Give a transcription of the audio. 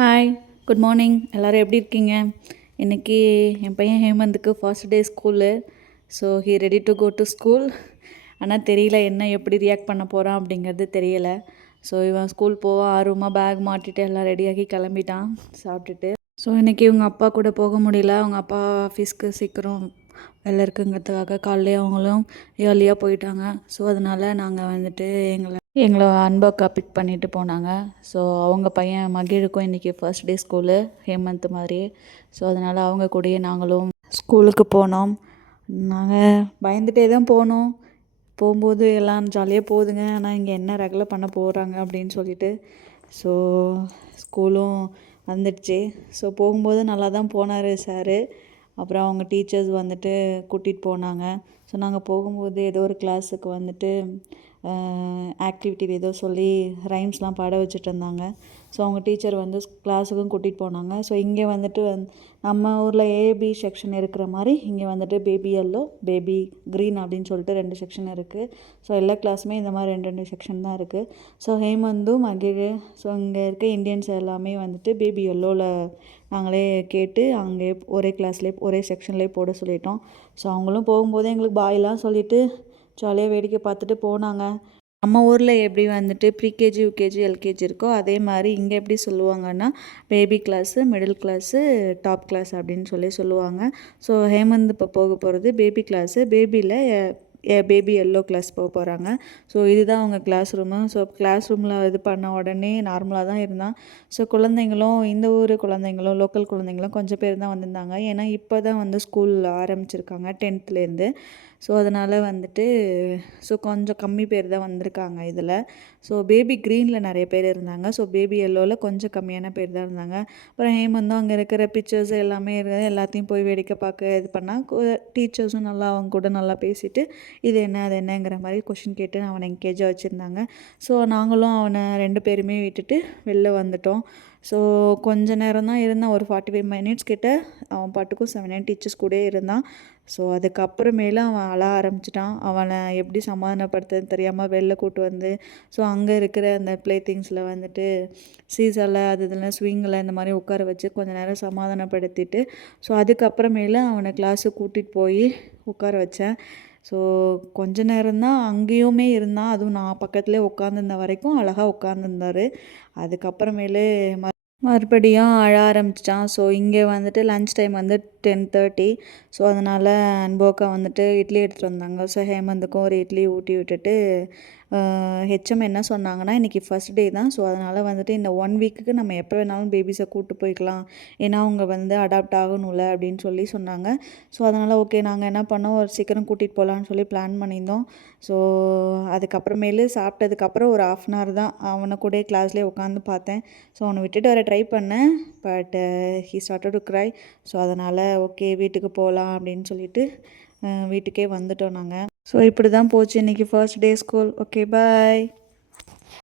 Hi, good morning. எல்லோரும் எப்படி இருக்கீங்க? இன்றைக்கி என் பையன் ஹேமந்துக்கு first day school. So he ready to go to school. ஆனால் தெரியல என்ன எப்படி ரியாக்ட் பண்ண போகிறான் அப்படிங்கிறது தெரியலை. ஸோ இவன் ஸ்கூல் போக ஆர்வமாக பேக் மாட்டிட்டு எல்லாம் ரெடியாகி கிளம்பிட்டான் சாப்பிட்டுட்டு. ஸோ இன்றைக்கி இவங்க அப்பா கூட போக முடியல. அவங்க அப்பா ஆஃபீஸ்க்கு சீக்கிரம் வெளில இருக்குங்கிறதுக்காக காலையிலே அவங்களும் ஏர்லியாக போயிட்டாங்க. ஸோ அதனால் நாங்கள் வந்துட்டு எங்களை அன்பக்கா பிக் பண்ணிவிட்டு போனாங்க. ஸோ அவங்க பையன் மகிழுக்கும் இன்றைக்கி ஃபர்ஸ்ட் டே ஸ்கூலு ஹேமந்த் மாதிரி. ஸோ அதனால் அவங்க கூடயே நாங்களும் ஸ்கூலுக்கு போனோம். நாங்கள் பயந்துகிட்டே தான் போனோம். போகும்போது எல்லாம் ஜாலியாக போகுதுங்க. ஆனால் இங்கே என்ன ரகலை பண்ண போகிறாங்க அப்படின்னு சொல்லிட்டு. ஸோ ஸ்கூலும் வந்துடுச்சு. ஸோ போகும்போது நல்லா தான் போனார் சாரு. அப்புறம் அவங்க டீச்சர்ஸ் வந்துட்டு கூட்டிகிட்டு போனாங்க. ஸோ நாங்கள் போகும்போது ஏதோ ஒரு கிளாஸுக்கு வந்துட்டு ஆக்டிவிட்டி ஏதோ சொல்லி ரைம்ஸ்லாம் பாட வச்சுட்டு இருந்தாங்க. ஸோ அவங்க டீச்சர் வந்து கிளாஸுக்கும் கூட்டிகிட்டு போனாங்க. ஸோ இங்கே வந்துட்டு நம்ம ஊரில் ஏபி செக்ஷன் இருக்கிற மாதிரி இங்கே வந்துட்டு பேபி எல்லோ, பேபி க்ரீன் அப்படின்னு சொல்லிட்டு 2 செக்ஷன் இருக்குது. ஸோ எல்லா கிளாஸுமே இந்த மாதிரி 2 செக்ஷன் தான் இருக்குது. ஸோ ஹேமந்தும் மகிழ், ஸோ இங்கே இருக்க இந்தியன்ஸ் எல்லாமே வந்துட்டு பேபி எல்லோவில் நாங்களே கேட்டு அங்கே ஒரே கிளாஸ்லேயே ஒரே செக்ஷன்லேயே போட சொல்லிட்டோம். ஸோ அவங்களும் போகும்போதே எங்களுக்கு பாயெலாம் சொல்லிவிட்டு ஜாலியாக வேடிக்கை பார்த்துட்டு போனாங்க. நம்ம ஊரில் எப்படி வந்துட்டு ப்ரீகேஜி, யூகேஜி, எல்கேஜி இருக்கோ அதே மாதிரி இங்கே எப்படி சொல்லுவாங்கன்னா baby class, middle class, top class அப்படின்னு சொல்லுவாங்க. ஸோ ஹேமந்த் இப்போ போக போகிறது பேபி கிளாஸு. பேபியில் பேபி எல்லோ கிளாஸ் போக போகிறாங்க. ஸோ இதுதான் அவங்க கிளாஸ் ரூமு. ஸோ கிளாஸ் ரூமில் இது பண்ண உடனே நார்மலாக தான் இருந்தான். ஸோ குழந்தைங்களும் இந்த ஊர் குழந்தைங்களும் லோக்கல் குழந்தைங்களும் கொஞ்சம் பேர் தான் வந்திருந்தாங்க. ஏன்னா இப்போ தான் வந்து ஸ்கூல் ஆரம்பிச்சிருக்காங்க 10th ஸோ அதனால் வந்துட்டு கொஞ்சம் கம்மி பேர் தான் வந்திருக்காங்க இதில். ஸோ பேபி க்ரீனில் நிறைய பேர் இருந்தாங்க. ஸோ பேபி எல்லோவில் கொஞ்சம் கம்மியான பேர் தான் இருந்தாங்க. அப்புறம் ஹேமந்தும் அங்கே இருக்கிற பிக்சர்ஸ் எல்லாமே இருக்குது. எல்லாத்தையும் போய் வேடிக்கை பார்க்க இது பண்ணால் டீச்சர்ஸும் நல்லா அவங்க கூட நல்லா பேசிவிட்டு இது என்ன அது என்னங்கிற மாதிரி கொஷின் கேட்டு அவனை என்கேஜாக வச்சுருந்தாங்க. ஸோ நாங்களும் அவனை 2 பேருமே விட்டுட்டு வெளில வந்துட்டோம். ஸோ கொஞ்ச நேரம் தான் இருந்தான். ஒரு 45 மினிட்ஸ் கிட்ட அவன் பாட்டுக்கும் 7 டீச்சர்ஸ் கூட இருந்தான். ஸோ அதுக்கப்புறமேல அவன் அழ ஆரம்பிச்சிட்டான். அவனை எப்படி சமாதானப்படுத்துறதுன்னு தெரியாமல் வெளில கூட்டு வந்து ஸோ அங்கே இருக்கிற அந்த ப்ளே திங்ஸில் வந்துட்டு சீசாவில் அது இதெல்லாம் ஸ்விங்கில் இந்த மாதிரி உட்கார வச்சு கொஞ்சம் நேரம் சமாதானப்படுத்திட்டு ஸோ அதுக்கப்புறமேல அவனை கிளாஸுக்கு கூட்டிகிட்டு போய் உட்கார வச்சேன். ஸோ கொஞ்ச நேரம்தான் அங்கேயுமே இருந்தான். அதுவும் நான் பக்கத்துலேயே உட்காந்துருந்த வரைக்கும் அழகாக உட்காந்துருந்தார். அதுக்கப்புறமேலே மறுபடியும் அழ ஆரம்பிச்சிட்டான். ஸோ இங்கே வந்துட்டு லன்ச் டைம் வந்து 10:30. ஸோ அதனால் அன்போக்கா வந்துட்டு இட்லி எடுத்துகிட்டு வந்தாங்க. ஸோ ஹேமந்துக்கும் ஒரு இட்லி ஊட்டி விட்டுட்டு ஹெச்எம் என்ன சொன்னாங்கன்னா இன்றைக்கி ஃபஸ்ட் டே தான். ஸோ அதனால் வந்துட்டு இந்த 1 வீக்குக்கு நம்ம எப்போ வேணாலும் பேபிஸை கூப்பிட்டு போய்க்கலாம். ஏன்னா அவங்க வந்து அடாப்ட் ஆகணும்ல அப்படின்னு சொன்னாங்க. ஸோ அதனால் ஓகே நாங்கள் என்ன பண்ணோம் ஒரு சீக்கிரம் கூட்டிகிட்டு போகலான்னு சொல்லி பிளான் பண்ணியிருந்தோம். ஸோ அதுக்கப்புறமேலு சாப்பிட்டதுக்கப்புறம் ஒரு 1/2 hour தான் அவனை கூட கிளாஸ்லேயே உட்காந்து பார்த்தேன். ஸோ அவனை விட்டுட்டு வர ட்ரை பண்ணேன். But he started to cry. So அதனால் ஓகே வீட்டுக்கு போகலாம் அப்படின்னு சொல்லிட்டு வீட்டுக்கே வந்துட்டோம் நாங்கள். ஸோ இப்படி தான் போச்சு இன்றைக்கி first day school. Okay bye.